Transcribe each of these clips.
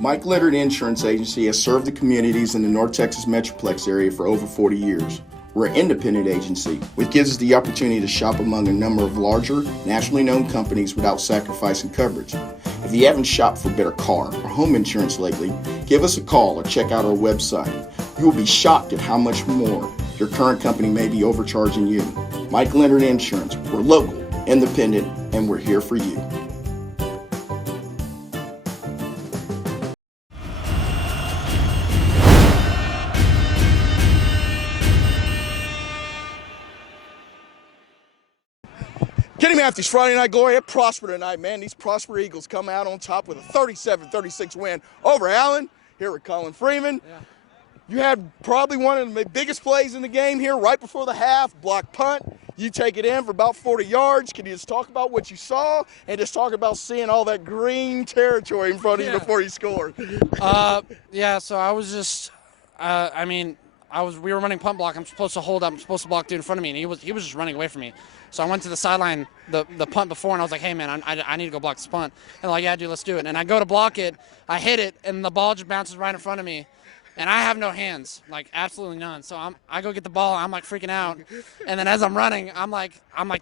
Mike Leonard Insurance Agency has served the communities in the North Texas Metroplex area for over 40 years. We're an independent agency, which gives us the opportunity to shop among a number of larger, nationally known companies without sacrificing coverage. If you haven't shopped for better car or home insurance lately, give us a call or check out our website. You will be shocked at how much more your current company may be overcharging you. Mike Leonard Insurance. We're local, independent, and we're here for you. Kenny Matthews, Friday Night Glory at Prosper tonight, man. These Prosper Eagles come out on top with a 37-36 win over Allen here with Colin Freeman. Yeah. You had probably one of the biggest plays in the game here right before the half, block punt. You take it in for about 40 yards. Can you just talk about what you saw and just talk about seeing all that green territory in front of you before you scored? Yeah, so I was just, we were running punt block. I'm supposed to hold up. I'm supposed to block dude in front of me, and he was just running away from me. So I went to the sideline, the punt before, and I was like, hey, man, I need to go block this punt. And they're like, yeah, dude, let's do it. And I go to block it. I hit it, and the ball just bounces right in front of me. And I have no hands, like absolutely none. So I go get the ball. I'm like freaking out. And then as I'm running, I'm like,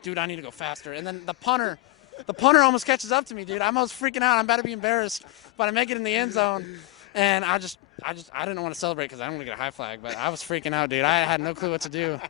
dude, I need to go faster. And then the punter almost catches up to me, dude. I'm almost freaking out. I'm about to be embarrassed, but I make it in the end zone. And I didn't want to celebrate because I didn't want to get a high flag, but I was freaking out, dude. I had no clue what to do.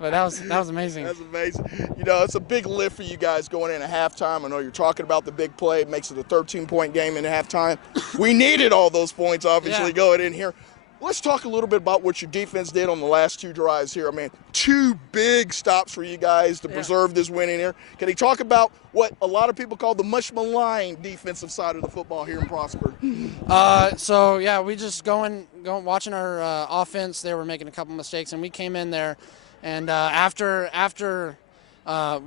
But that was amazing. That's amazing. You know, it's a big lift for you guys going in at halftime. I know you're talking about the big play. It makes it a 13-point game in halftime. We needed all those points, obviously, going in here. Let's talk a little bit about what your defense did on the last two drives here. I mean, two big stops for you guys to preserve this win in here. Can you talk about what a lot of people call the much maligned defensive side of the football here in Prosper? We just going watching our offense. They were making a couple mistakes, and we came in there, and after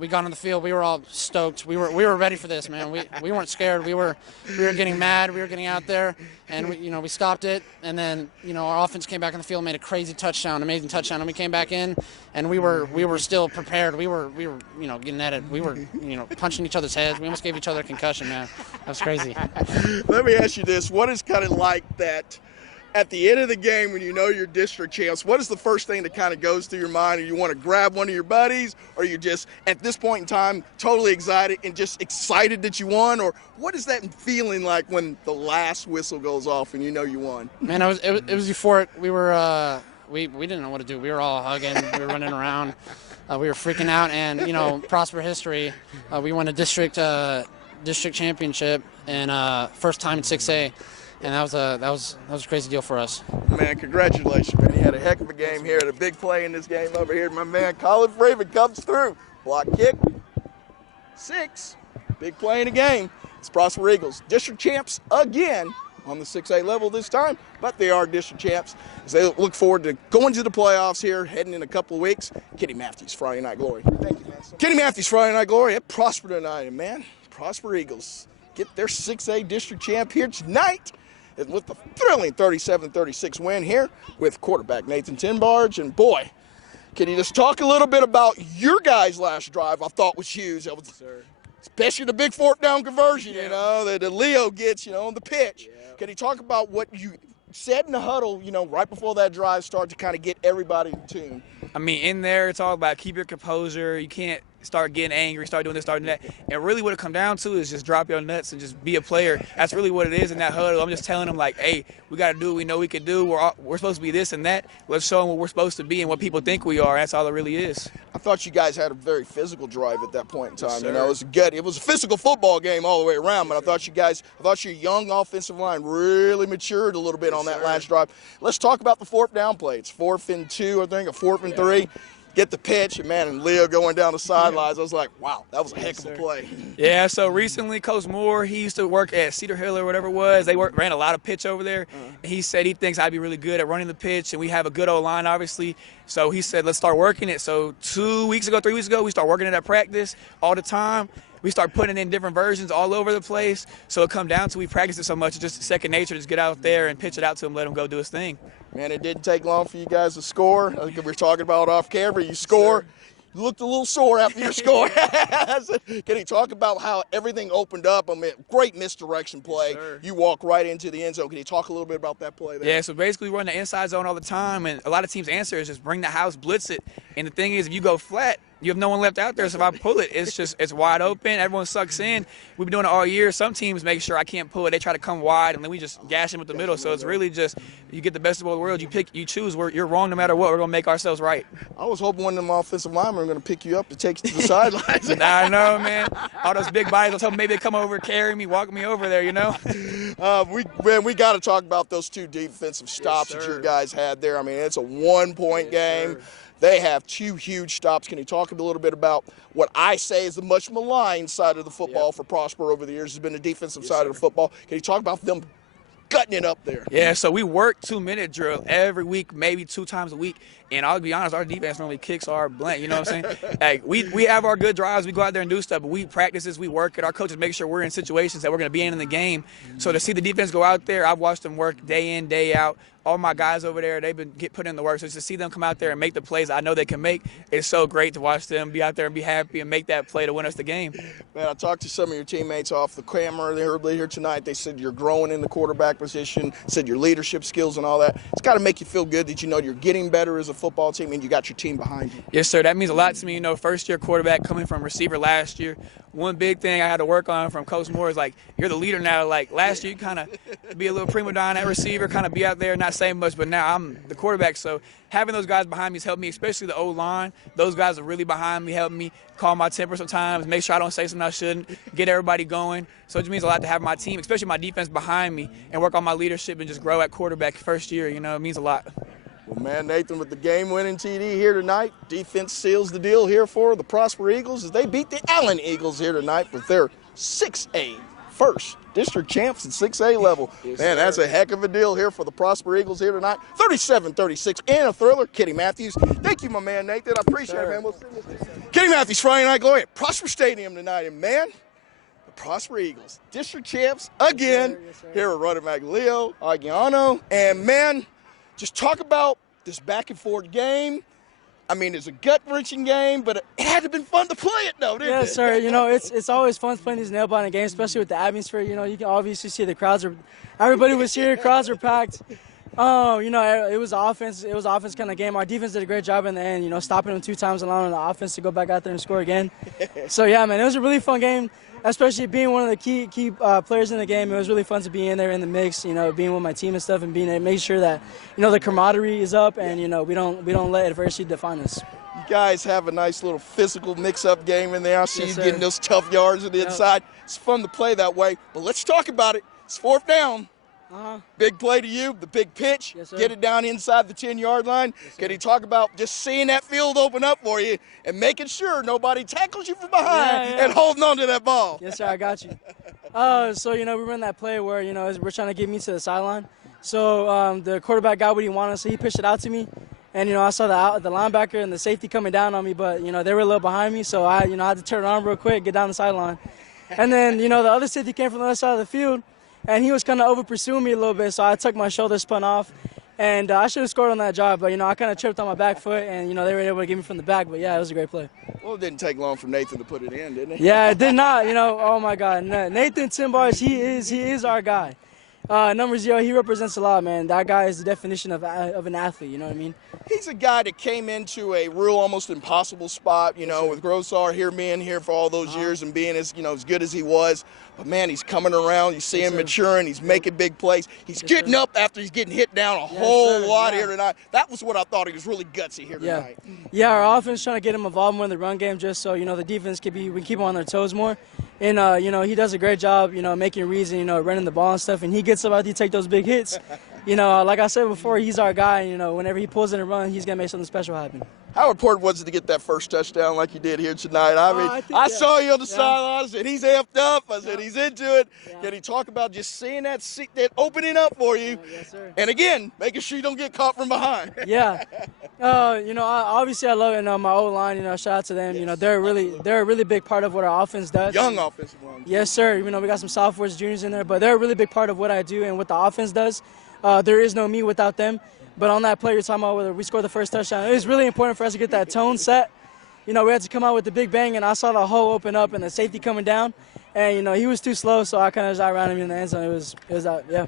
we got on the field, we were all stoked. We were ready for this, man. We weren't scared. We were getting mad. We were getting out there, and we stopped it. And then our offense came back on the field, made a crazy touchdown, amazing touchdown, and we came back in, and we were still prepared. We were getting at it. We were punching each other's heads. We almost gave each other a concussion, man. That was crazy. Let me ask you this: what is kind of like that? At the end of the game, when you know you're district champs, what is the first thing that kind of goes through your mind? Or you want to grab one of your buddies, or you're just, at this point in time, totally excited and just excited that you won? Or what is that feeling like when the last whistle goes off and you know you won? Man, it was euphoric. We were we didn't know what to do. We were all hugging. We were running around. We were freaking out. And Prosper history, we won a district championship and first time in 6A. And that was a crazy deal for us. Man, congratulations, man. He had a heck of a game here. A big play in this game over here. My man, Colin Freeman comes through. Block kick. 6. Big play in the game. It's Prosper Eagles. District champs again on the 6A level this time, but they are district champs as they look forward to going to the playoffs here, heading in a couple of weeks. Kenny Matthews, Friday Night Glory. Thank you, man. Kenny Matthews, Friday Night Glory at Prosper tonight. And, man, Prosper Eagles get their 6A district champ here tonight. And with the thrilling 37-36 win here with quarterback Nathan Tenbarge. And boy, can you just talk a little bit about your guys' last drive? I thought was huge. That was, especially the big fourth down conversion, that Leo gets, on the pitch. Yeah. Can you talk about what you said in the huddle, right before that drive started to kind of get everybody in tune? I mean, in there, it's all about keep your composure. You can't start getting angry, start doing this, start doing that. And really what it comes down to is just drop your nuts and just be a player. That's really what it is in that huddle. I'm just telling them, like, hey, we got to do what we know we can do. We're supposed to be this and that. Let's show them what we're supposed to be and what people think we are. That's all it really is. I thought you guys had a very physical drive at that point in time. Yes, it was good. It was a physical football game all the way around, but I thought your young offensive line really matured a little bit on that last drive. Let's talk about the fourth down play. It's 4th and 2, I think, or 4th and 3. Get the pitch, and Leo going down the sidelines. I was like, wow, that was a heck of a play. Yeah, so recently Coach Moore, he used to work at Cedar Hill or whatever it was. They ran a lot of pitch over there. And he said he thinks I'd be really good at running the pitch, and we have a good old line, obviously. So he said, let's start working it. So 3 weeks ago, we start working it at practice all the time. We start putting in different versions all over the place. So it come down to we practice it so much, it's just second nature to just get out there and pitch it out to him, let him go do his thing. Man, it didn't take long for you guys to score. I think we were talking about off camera. You score. looked a little sore after your score. Can he talk about how everything opened up? I mean, great misdirection play. Yes, you walk right into the end zone. Can you talk a little bit about that play there? Yeah, so basically we run the inside zone all the time, and a lot of teams' answer is just bring the house, blitz it. And the thing is, if you go flat, you have no one left out there. So if I pull it, it's wide open. Everyone sucks in. We've been doing it all year. Some teams make sure I can't pull it. They try to come wide, and then we just gash them with the middle. So it's really just you get the best of both worlds. You choose. You're wrong no matter what. We're gonna make ourselves right. I was hoping one of them offensive linemen were going to pick you up to take you to the sidelines. I know, man. All those big bodies. I was hoping maybe they come over, carry me, walk me over there. You know. We got to talk about those two defensive stops that you guys had there. I mean, it's a 1-point game. Sir. They have two huge stops. Can you talk a little bit about what I say is the much maligned side of the football for Prosper over the years has been the defensive side of the football? Can you talk about them gutting it up there? Yeah, so we work 2-minute drill every week, maybe 2 times a week. And I'll be honest, our defense normally kicks our blank. You know what I'm saying? Like we have our good drives, we go out there and do stuff, but we practice this, we work it. Our coaches make sure we're in situations that we're going to be in the game. So to see the defense go out there, I've watched them work day in, day out. All my guys over there, they've been putting in the work. So to see them come out there and make the plays I know they can make, it's so great to watch them be out there and be happy and make that play to win us the game. Man, I talked to some of your teammates off the camera earlier here tonight. They said you're growing in the quarterback position, said your leadership skills and all that. It's got to make you feel good that you know you're getting better as a football team and you got your team behind you. Yes, sir. That means a lot to me. You know, first-year quarterback coming from receiver last year. One big thing I had to work on from Coach Moore is, like, you're the leader now. Like, last year you kind of be a little prima donna at receiver, kind of be out there, not saying much, but now I'm the quarterback. So having those guys behind me has helped me, especially the O-line. Those guys are really behind me, helping me calm my temper sometimes, make sure I don't say something I shouldn't, get everybody going. So it just means a lot to have my team, especially my defense behind me, and work on my leadership and just grow at quarterback first year. You know, it means a lot. Well, man, Nathan with the game-winning TD here tonight. Defense seals the deal here for the Prosper Eagles as they beat the Allen Eagles here tonight with their 6A first district champs at 6A level. Yes, man, that's a heck of a deal here for the Prosper Eagles here tonight. 37-36 in a thriller. Kenny Matthews, thank you, my man, Nathan. I appreciate it, man. We'll see you. Kenny Matthews, Friday Night Glory at Prosper Stadium tonight. And, man, the Prosper Eagles, district champs again. Yes, sir. Here with running back Leo, Anguiano. And, man, just talk about this back-and-forth game. I mean, it's a gut-wrenching game, but it had to have been fun to play it, though, didn't it? Yes, sir. You know, it's always fun playing these nail-biting games, especially with the atmosphere. You know, you can obviously see the crowds are – everybody was here. Crowds were packed. You know, it was an offense kind of game. Our defense did a great job in the end, you know, stopping them 2 times, allowing the offense to go back out there and score again. So, yeah, man, it was a really fun game, especially being one of the key players in the game. It was really fun to be in there in the mix, you know, being with my team and stuff, and make sure that, you know, the camaraderie is up and, you know, we don't let adversity define us. You guys have a nice little physical mix-up game in there. I see Yes, you sir. getting those tough yards on the inside. It's fun to play that way, but let's talk about it. It's 4th down. Big play to you, the big pitch, Yes, sir. get it down inside the 10-yard line. Yes, Can you talk about just seeing that field open up for you and making sure nobody tackles you from behind Yeah. and holding on to that ball? Yes, sir, I got you. So, you know, we ran that play where, you know, we're trying to get me to the sideline. So the quarterback got what he wanted, so he pitched it out to me. And, you know, I saw the linebacker and the safety coming down on me, but, you know, they were a little behind me, so I had to turn it on real quick, get down the sideline. And then, you know, the other safety came from the other side of the field, and he was kind of over-pursuing me a little bit, so I took my shoulder, spun off, and I should have scored on that drive, but, you know, I kind of tripped on my back foot, and, you know, they were able to get me from the back, but, yeah, it was a great play. Well, it didn't take long for Nathan to put it in, didn't it? Yeah, it did not, you know, oh, my God. Nathan Tenbarge, he is our guy. Number 0, he represents a lot, man. That guy is the definition of an athlete, you know what I mean? He's a guy that came into a real almost impossible spot, you know, with Grossar here being here for all those years and being as, you know, as good as he was. But, man, he's coming around. You see him maturing. He's making big plays. He's getting up after he's getting hit down a whole lot here tonight. That was what I thought. He was really gutsy here tonight. Yeah, our offense trying to get him involved more in the run game just so, you know, the defense we can keep him on their toes more. And, you know, he does a great job, you know, making reads and, you know, running the ball and stuff. And he gets up after he take those big hits. You know, like I said before, he's our guy. You know, whenever he pulls in a run, he's going to make something special happen. How important was it to get that first touchdown like you did here tonight? I mean, I saw you on the sidelines, and he's amped up. I said he's into it. Can he talk about just seeing that opening up for you? Yes, sir. And, again, making sure you don't get caught from behind. Yeah. You know, obviously I love it. My O-line, you know, shout out to them. You know, they're a really big part of what our offense does. Young offensive line. Yes, sir. You know, we got some sophomores, juniors in there, but they're a really big part of what I do and what the offense does. There is no me without them. But on that play you're talking about, whether we scored the first touchdown, it was really important for us to get that tone set we had to come out with the big bang, and I saw the hole open up and the safety coming down, and he was too slow, so I kind of just outran him in the end zone. It was out, yeah.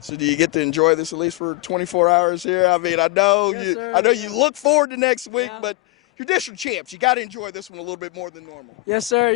So do you get to enjoy this at least for 24 hours here? I mean, I know you look forward to next week, but you're district champs. You got to enjoy this one a little bit more than normal. Yes, sir.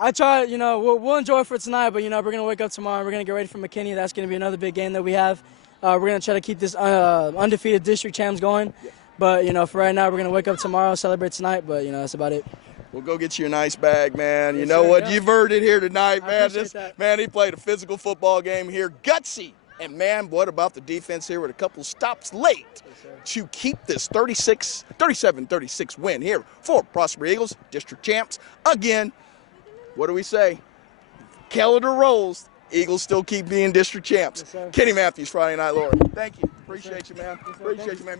I try. We'll enjoy it for tonight, but we're gonna wake up tomorrow and we're gonna get ready for McKinney. That's gonna be another big game that we have. We're gonna try to keep this undefeated district champs going. Yeah. But for right now, we're gonna wake up tomorrow, celebrate tonight. But that's about it. Well, go get you a nice bag, man. Yes, you know sir, what? yeah. You've earned it here tonight, man. Man, He played a physical football game here, gutsy. And, man, what about the defense here with a couple stops late to keep this 37-36 win here for Prosper Eagles, district champs. Again, what do we say? Calendar rolls. Eagles still keep being district champs. Yes, sir. Kenny Matthews, Friday Night Lord. Thank you. Appreciate you, man. Appreciate you, man.